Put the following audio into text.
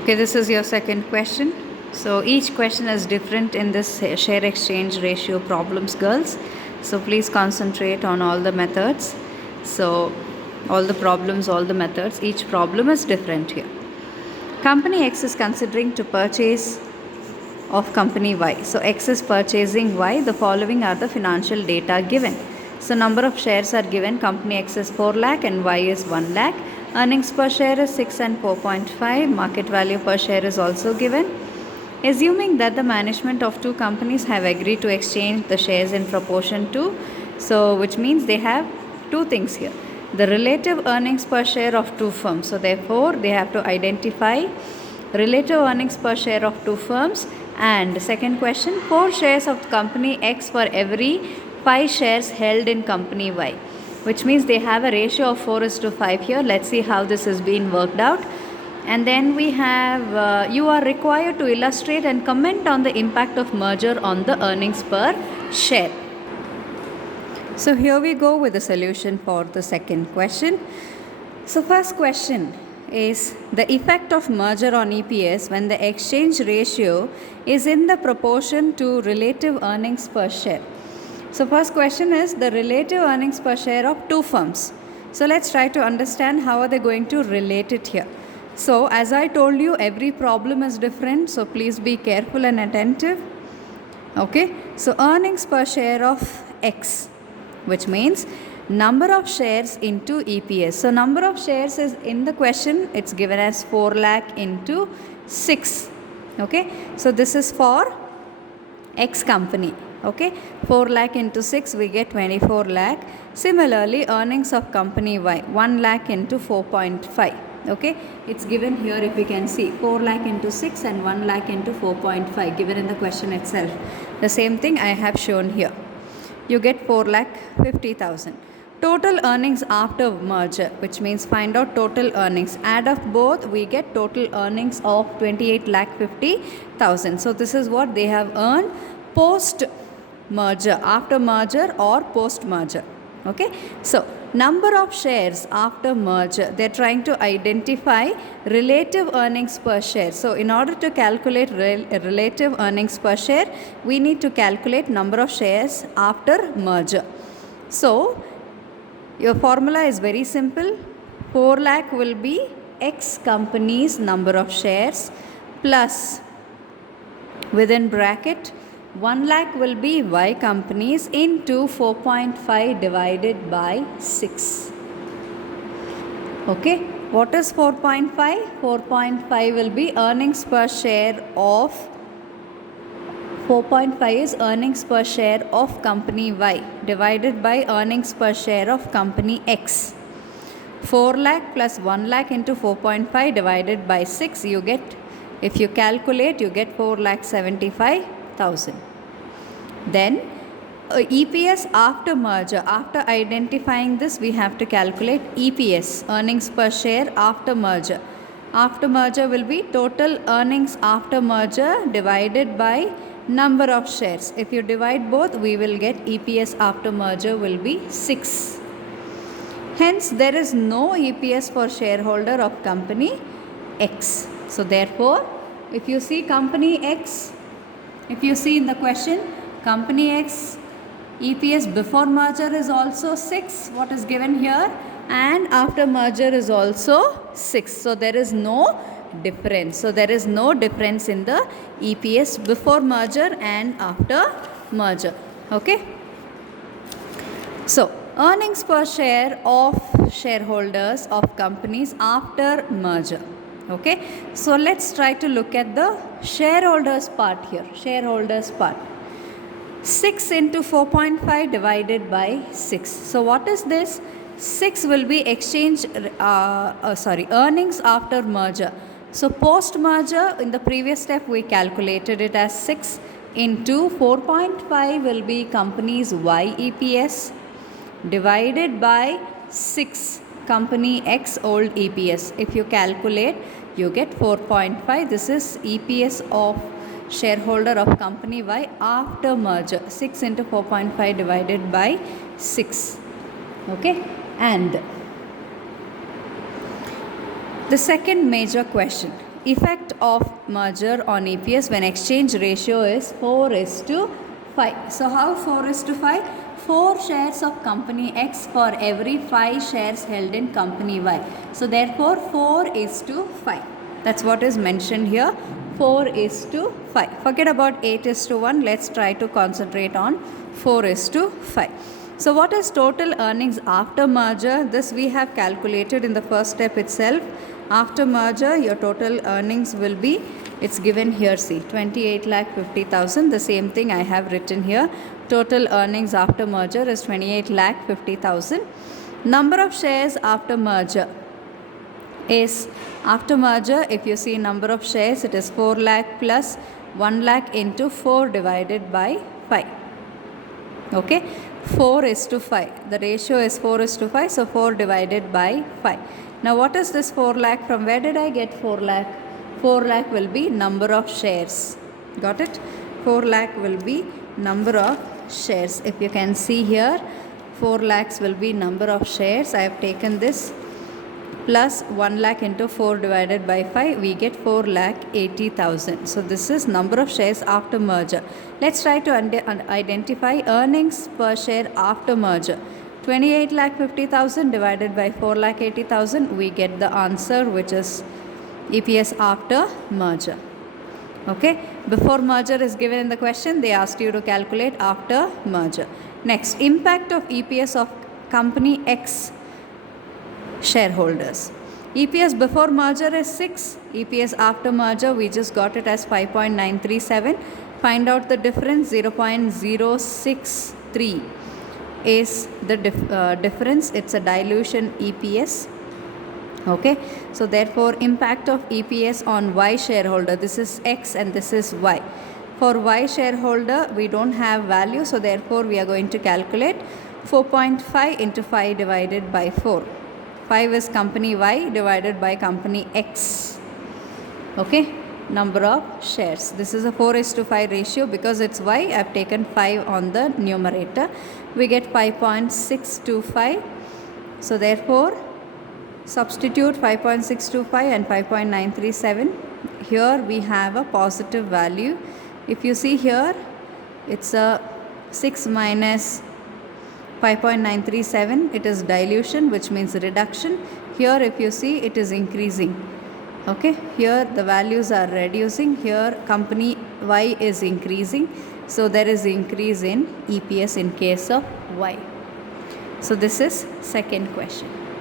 Okay, this is your second question. So each question is different in this share exchange ratio problems, girls. So please concentrate on all the methods. So all the problems, all the methods, each problem is different here. Company X is considering to purchase of company Y. So X is purchasing Y. The following are the financial data given. So number of shares are given. Company X is 4 lakh and Y is 1 lakh. Earnings per share is 6 and 4.5. Market value per share is also given. Assuming that the management of two companies have agreed to exchange the shares in proportion to, so which means they have two things here. The relative earnings per share of two firms. So therefore they have to identify relative earnings per share of two firms. And second question, 4 shares of company X for every 5 shares held in company Y, which means they have a ratio of 4:5 here. Let's see how this is being worked out. And then we have you are required to illustrate and comment on the impact of merger on the earnings per share. So here we go with the solution for the second question. So first question is the effect of merger on EPS when the exchange ratio is in the proportion to relative earnings per share. So first question is the relative earnings per share of two firms. So let's try to understand how are they going to relate it here. So as I told you, every problem is different, so please be careful and attentive. Okay, so earnings per share of X, which means number of shares into EPS. So number of shares is in the question, it's given as 4 lakh into 6. Okay, so this is for X company. Okay, 4 lakh into 6 we get 24 lakh. Similarly, earnings of company Y, 1 lakh into 4.5. Okay, it's given here, if you can see, 4 lakh into 6 and 1 lakh into 4.5 given in the question itself. The same thing I have shown here. You get 4 lakh 50,000. Total earnings after merger, which means find out total earnings. Add up both, we get total earnings of 28 lakh 50,000. So this is what they have earned post merger, after merger or post merger. Okay, so number of shares after merger, they're trying to identify relative earnings per share. So in order to calculate relative earnings per share, we need to calculate number of shares after merger. So your formula is very simple. 4 lakh will be X company's number of shares plus within bracket 1 lakh will be Y companies into 4.5 divided by 6. Okay, what is 4.5? 4.5 will be earnings per share of 4.5 is earnings per share of company Y divided by earnings per share of company X. 4 lakh plus 1 lakh into 4.5 divided by 6, you get, if you calculate, you get 4 lakh 75,000. Then EPS after merger, after identifying this, we have to calculate EPS, earnings per share after merger. After merger will be total earnings after merger divided by number of shares. If you divide both, we will get EPS after merger will be 6. Hence, there is no EPS for shareholder of company X. So therefore, if you see company X, if you see in the question, company X EPS before merger is also 6, what is given here, and after merger is also 6. So there is no difference. So there is no difference in the EPS before merger and after merger. Okay. So earnings per share of shareholders of companies after merger. Okay. So let's try to look at the shareholders part here. Shareholders part. 6 into 4.5 divided by 6. So what is this? 6 will be earnings after merger. So post merger, in the previous step we calculated it as 6 into 4.5 will be company's Y EPS divided by 6 company X old EPS. If you calculate, you get 4.5. This is EPS of shareholder of company Y after merger. 6 into 4.5 divided by 6. Okay, and the second major question, effect of merger on EPS when exchange ratio is 4:5. So how 4:5? 4 shares of company X for every 5 shares held in company Y. So therefore 4:5. That's what is mentioned here. 4:5. Forget about 8:1. Let's try to concentrate on 4:5. So what is total earnings after merger? This we have calculated in the first step itself. After merger, your total earnings will be, it's given here, see, 28,50,000. The same thing I have written here. Total earnings after merger is 28,50,000. Number of shares after merger is, after merger, if you see number of shares, it is 4 lakh plus 1 lakh into 4 divided by 5. Okay, 4:5. The ratio is 4:5, so 4 divided by 5. Now what is this 4 lakh? From where did I get 4 lakh? 4 lakh will be number of shares. Got it? 4 lakh will be number of shares. If you can see here, 4 lakhs will be number of shares. I have taken this plus 1 lakh into 4 divided by 5, we get 4,80,000. So this is number of shares after merger. Let's try to identify earnings per share after merger. 28,50,000 divided by 4,80,000, we get the answer, which is EPS after merger. Okay, before merger is given in the question, they asked you to calculate after merger. Next, impact of EPS of company X shareholders. EPS before merger is 6. EPS after merger, we just got it as 5.937. Find out the difference. 0.063 is the difference. It's a dilution EPS. Okay, so therefore impact of EPS on Y shareholder, this is X and this is Y. For Y shareholder, we don't have value, so therefore we are going to calculate 4.5 into 5 divided by 4. 5 is company Y divided by company X. Okay, number of shares. This is a 4:5 ratio. Because it's Y, I have taken 5 on the numerator. We get 5.625. So therefore, substitute 5.625 and 5.937. Here we have a positive value. If you see here, it's a 6 minus 5.937, it is dilution, which means reduction. Here if you see, it is increasing. Okay, here the values are reducing, here company Y is increasing. So there is increase in EPS in case of Y. So this is second question.